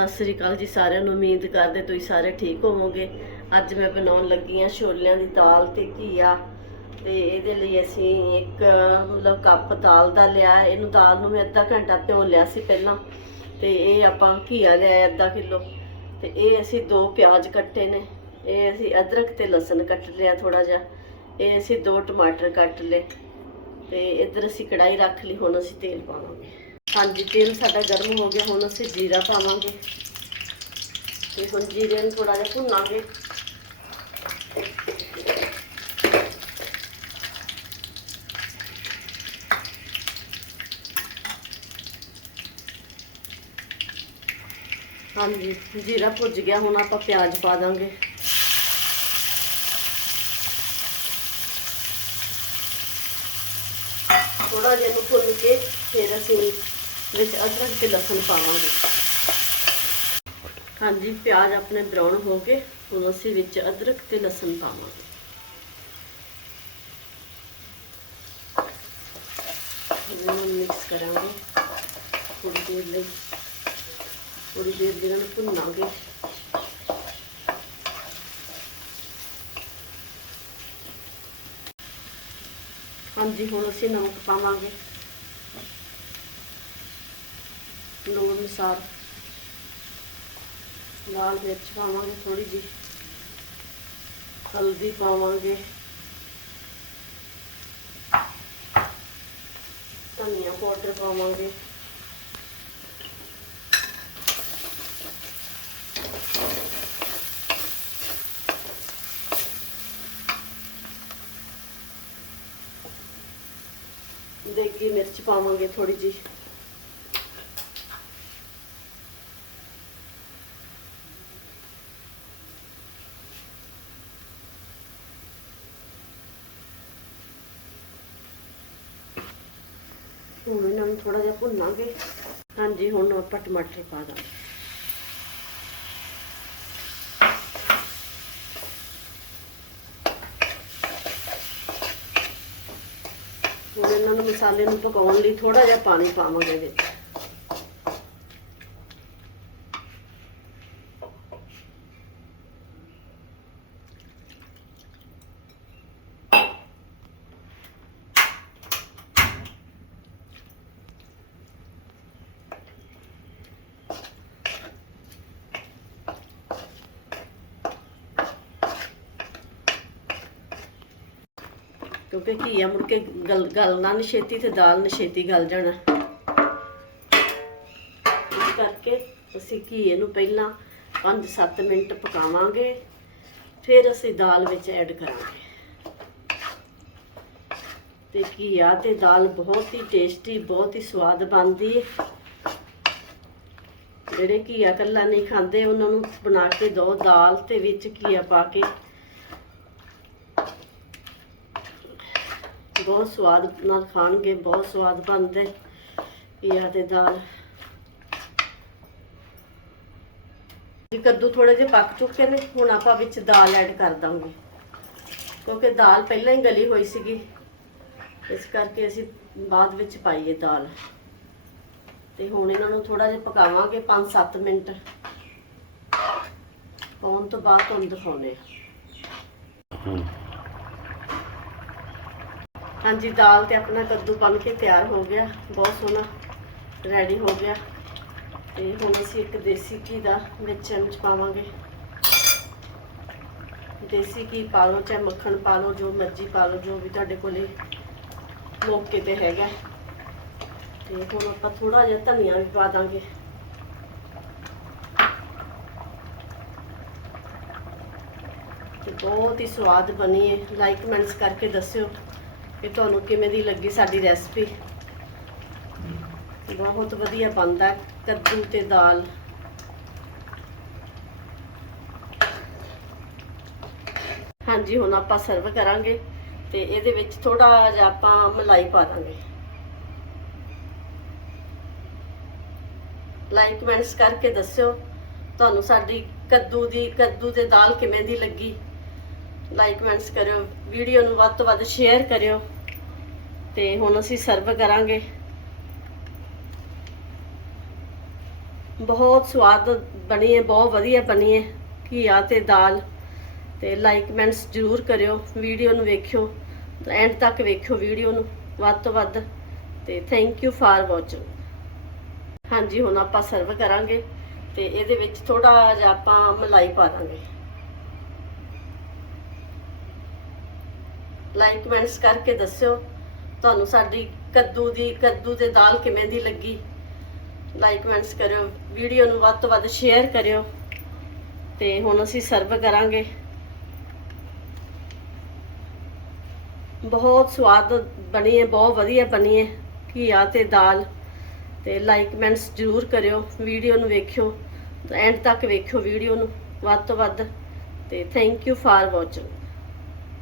ਸਤਿ ਸ੍ਰੀ ਅਕਾਲ ਜੀ ਸਾਰਿਆਂ ਨੂੰ, ਉਮੀਦ ਕਰਦੇ ਤੁਸੀਂ ਸਾਰੇ ਠੀਕ ਹੋਵੋਗੇ। ਅੱਜ ਮੈਂ ਬਣਾਉਣ ਲੱਗੀ ਆ ਛੋਲਿਆਂ ਦੀ ਦਾਲ ਤੇ ਘੀਆ ਤੇ ਇਹਦੇ ਲਈ ਅਸੀਂ ਇੱਕ, ਮਤਲਬ ਕੱਪ ਦਾਲ ਦਾ ਲਿਆ। ਇਹਨੂੰ ਦਾਲ ਨੂੰ ਮੈਂ ਅੱਧਾ ਘੰਟਾ ਭਿਓ ਲਿਆ ਸੀ ਪਹਿਲਾਂ ਤੇ ਇਹ ਆਪਾਂ ਘੀਆ ਲਿਆ ਅੱਧਾ ਕਿਲੋ ਤੇ ਇਹ ਅਸੀਂ ਦੋ ਪਿਆਜ਼ ਕੱਟੇ ਨੇ। ਇਹ ਅਸੀਂ ਅਦਰਕ ਤੇ ਲਸਣ ਕੱਟ ਲਿਆ ਥੋੜਾ ਜਿਹਾ। ਇਹ ਅਸੀਂ ਦੋ ਟਮਾਟਰ ਕੱਟ ਲਏ ਤੇ ਇੱਧਰ ਅਸੀਂ ਕੜਾਈ ਰੱਖ ਲਈ, ਹੁਣ ਅਸੀਂ ਤੇਲ ਪਾਵਾਂਗੇ। ਹਾਂਜੀ, ਤੇਲ ਸਾਡਾ ਗਰਮ ਹੋ ਗਿਆ, ਹੁਣ ਅਸੀਂ ਜੀਰਾ ਪਾਵਾਂਗੇ। ਤੇ ਹੁਣ ਜੀਰੇ ਨੂੰ ਥੋੜਾ ਜਿਹਾ ਭੁੰਨਾਂਗੇ। ਹਾਂਜੀ, ਜੀਰਾ ਭੁੱਜ ਗਿਆ, ਹੁਣ ਆਪਾਂ ਪਿਆਜ਼ ਪਾ ਦਾਂਗੇ। ਥੋੜਾ ਜਿਹਾ ਨੂੰ ਭੁੰਨ ਕੇ ਫਿਰ ਅਸੀਂ ਵਿੱਚ ਅਦਰਕ ਤੇ ਲਸਣ ਪਾਵਾਂਗੇ। ਹਾਂਜੀ, ਪਿਆਜ਼ ਆਪਣੇ ਬਰਾਊਨ ਹੋ ਗਏ। ਹੁਣ ਅਸੀਂ ਵਿੱਚ ਅਦਰਕ ਤੇ ਲਸਣ ਪਾਵਾਂਗੇ। ਇਹਨੂੰ ਮਿਕਸ ਕਰਾਂਗੇ। ਥੋੜੀ ਦੇਰ ਲਈ। ਥੋੜੀ ਦੇਰ ਲਈ ਇਹਨੂੰ ਭੁੰਨਾਂਗੇ। ਹਾਂਜੀ, ਹੁਣ ਅਸੀਂ ਨਮਕ ਪਾਵਾਂਗੇ। ਲੂਣ ਅਨੁਸਾਰ ਲਾਲ ਮਿਰਚ ਪਾਵਾਂਗੇ ਥੋੜੀ ਜੀ ਹਲਦੀ ਪਾਵਾਂਗੇ। ਧਨੀਆ ਪਾਊਡਰ ਪਾਵਾਂਗੇ। ਦੇਗੀ ਮਿਰਚ ਪਾਵਾਂਗੇ ਥੋੜੀ ਜੀ ਹੁਣ ਇਹਨਾਂ ਨੂੰ ਥੋੜਾ ਜਿਹਾ ਭੁੰਨਾਂਗੇ। ਹਾਂਜੀ, ਹੁਣ ਆਪਾਂ ਟਮਾਟਰ ਪਾ ਦਾਂਗੇ। ਹੁਣ ਇਹਨਾਂ ਨੂੰ ਮਸਾਲੇ ਨੂੰ ਪਕਾਉਣ ਲਈ ਥੋੜਾ ਜਿਹਾ ਪਾਣੀ ਪਾਵਾਂਗੇ ਵਿੱਚ। ਕਿਉਂਕਿ ਘੀਆ ਮੁੜ ਕੇ ਗਲ ਗਲਣਾ ਨਹੀਂ ਛੇਤੀ ਤੇ ਦਾਲ ਨਹੀਂ ਛੇਤੀ ਗਲ ਜਾਣਾ। ਇਸ ਕਰਕੇ ਅਸੀਂ ਘੀਏ ਨੂੰ ਪਹਿਲਾਂ 5-7 ਮਿੰਟ ਪਕਾਵਾਂਗੇ, ਫਿਰ ਅਸੀਂ ਦਾਲ ਵਿੱਚ ਐਡ ਕਰਾਂਗੇ। ਤੇ ਘੀਆ ਤੇ ਦਾਲ ਬਹੁਤ ਹੀ ਟੇਸਟੀ, ਬਹੁਤ ਹੀ ਸਵਾਦ ਬਣਦੀ ਹੈ ਜਿਹੜੇ ਘੀਆ ਕੱਲਾ ਨਹੀਂ ਖਾਂਦੇ, ਉਹਨਾਂ ਨੂੰ ਬਣਾ ਕੇ ਦਿਓ ਦਾਲ ਤੇ ਵਿੱਚ ਘੀਆ ਪਾ ਕੇ ਬਹੁਤ ਸਵਾਦ ਨਾਲ ਖਾਣਗੇ, ਬਹੁਤ ਸਵਾਦ ਬਣਦੇ ਘੀਆ ਤੇ ਦਾਲ। ਜੀ ਕੱਦੂ ਥੋੜੇ ਜਿਹੇ ਪੱਕ ਚੁੱਕੇ ਨੇ, ਹੁਣ ਆਪਾਂ ਵਿੱਚ ਦਾਲ ਐਡ ਕਰ ਦਾਂਗੇ। ਕਿਉਂਕਿ ਦਾਲ ਪਹਿਲਾਂ ਹੀ ਗਲੀ ਹੋਈ ਸੀਗੀ, ਇਸ ਕਰਕੇ ਅਸੀਂ ਬਾਅਦ ਵਿੱਚ ਪਾਈਏ ਦਾਲ। ਤੇ ਹੁਣ ਇਹਨਾਂ ਨੂੰ ਥੋੜਾ ਜਿਹਾ ਪਕਾਵਾਂਗੇ 5-7 ਮਿੰਟ। ਪਾਉਣ ਤੋਂ ਬਾਅਦ ਤੁਹਾਨੂੰ ਦਿਖਾਉਣੇ ਆ ਹਾਂਜੀ, ਦਾਲ ਤੇ ਆਪਣਾ ਕੱਦੂ ਬਣ ਕੇ ਤਿਆਰ ਹੋ ਗਿਆ। ਬਹੁਤ ਸੋਹਣਾ ਰੈਡੀ ਹੋ ਗਿਆ। ਤੇ ਹੁਣ ਅਸੀਂ ਇੱਕ ਦੇਸੀ ਘੀ ਦਾ ਵਿੱਚ ਚਮਚ ਪਾਵਾਂਗੇ। ਦੇਸੀ ਘੀ ਪਾ ਲਓ, ਚਾਹੇ ਮੱਖਣ ਪਾ ਲਓ, ਜੋ ਮਰਜ਼ੀ ਪਾ ਲਓ, ਜੋ ਵੀ ਤੁਹਾਡੇ ਕੋਲੇ ਮੌਕੇ ਤੇ ਹੈਗਾ। ਤੇ ਹੁਣ ਆਪਾਂ ਥੋੜਾ ਜਿਹਾ ਧਨੀਆ ਵੀ ਪਾ ਦਾਂਗੇ। ਤੇ ਬਹੁਤ ਹੀ ਸਵਾਦ ਬਣੀ ਹੈ ਲਾਈਕ ਕਮੈਂਟਸ ਕਰਕੇ ਦੱਸਿਓ। ਕਿ ਤੁਹਾਨੂੰ ਕਿਵੇਂ ਦੀ ਲੱਗੀ ਸਾਡੀ ਰੈਸਪੀ ਬਹੁਤ ਵਧੀਆ ਬਣਦਾ ਕੱਦੂ ਤੇ ਦਾਲ। ਹਾਂਜੀ, ਹੁਣ ਆਪਾਂ ਸਰਵ ਕਰਾਂਗੇ ਤੇ ਇਹਦੇ ਵਿੱਚ ਥੋੜਾ ਜਿਹਾ ਆਪਾਂ ਮਲਾਈ ਪਾ ਦਾਂਗੇ। ਲਾਈਕ ਕਮੈਂਟਸ ਕਰਕੇ ਦੱਸਿਓ ਤੁਹਾਨੂੰ ਸਾਡੀ ਕੱਦੂ ਦੀ, ਕੱਦੂ ਤੇ ਦਾਲ ਕਿਵੇਂ ਦੀ ਲੱਗੀ। ਲਾਈਕ ਕਮੈਂਟਸ ਕਰਿਓ ਵੀਡੀਓ ਨੂੰ ਵੱਧ ਤੋਂ ਵੱਧ ਸ਼ੇਅਰ ਕਰਿਓ ਤੇ ਹੁਣ ਅਸੀਂ ਸਰਵ ਕਰਾਂਗੇ। ਬਹੁਤ ਸਵਾਦ ਬਣੀ ਹੈ, ਬਹੁਤ ਵਧੀਆ ਬਣੀ ਹੈ ਘੀਆ ਤੇ ਦਾਲ ਤੇ ਲਾਈਕ ਕਮੈਂਟਸ ਜ਼ਰੂਰ ਕਰਿਓ ਵੀਡੀਓ ਨੂੰ ਵੇਖਿਓ ਐਂਡ ਤੱਕ ਵੇਖਿਓ ਵੀਡੀਓ ਨੂੰ ਵੱਧ ਤੋਂ ਵੱਧ ਤੇ ਥੈਂਕ ਯੂ ਫਾਰ ਵਾਚਿੰਗ ਹਾਂਜੀ, ਹੁਣ ਆਪਾਂ ਸਰਵ ਕਰਾਂਗੇ ਤੇ ਇਹਦੇ ਵਿੱਚ ਥੋੜਾ ਜਿਹਾ ਆਪਾਂ ਮਲਾਈ ਪਾ ਦਾਂਗੇ। ਲਾਈਕ ਕਮੈਂਟਸ ਕਰਕੇ ਦੱਸਿਓ, ਤੁਹਾਨੂੰ ਸਾਡੀ ਕੱਦੂ ਦੀ, ਕੱਦੂ ਤੇ ਦਾਲ ਕਿਵੇਂ ਦੀ ਲੱਗੀ? ਲਾਈਕ ਕਮੈਂਟਸ ਕਰਿਓ, ਵੀਡੀਓ ਨੂੰ ਵੱਧ ਤੋਂ ਵੱਧ ਸ਼ੇਅਰ ਕਰਿਓ, ਤੇ ਹੁਣ ਅਸੀਂ ਸਰਵ ਕਰਾਂਗੇ। ਬਹੁਤ ਸਵਾਦ ਬਣੀ ਹੈ, ਬਹੁਤ ਵਧੀਆ ਬਣੀ ਹੈ, ਘੀਆ ਤੇ ਦਾਲ, ਤੇ ਲਾਈਕ ਕਮੈਂਟਸ ਜ਼ਰੂਰ ਕਰਿਓ, ਵੀਡੀਓ ਨੂੰ ਵੇਖਿਓ, ਐਂਡ ਤੱਕ ਵੇਖਿਓ ਵੀਡੀਓ ਨੂੰ ਵੱਧ ਤੋਂ ਵੱਧ, ਤੇ ਥੈਂਕ ਯੂ ਫਾਰ ਵਾਚਿੰਗ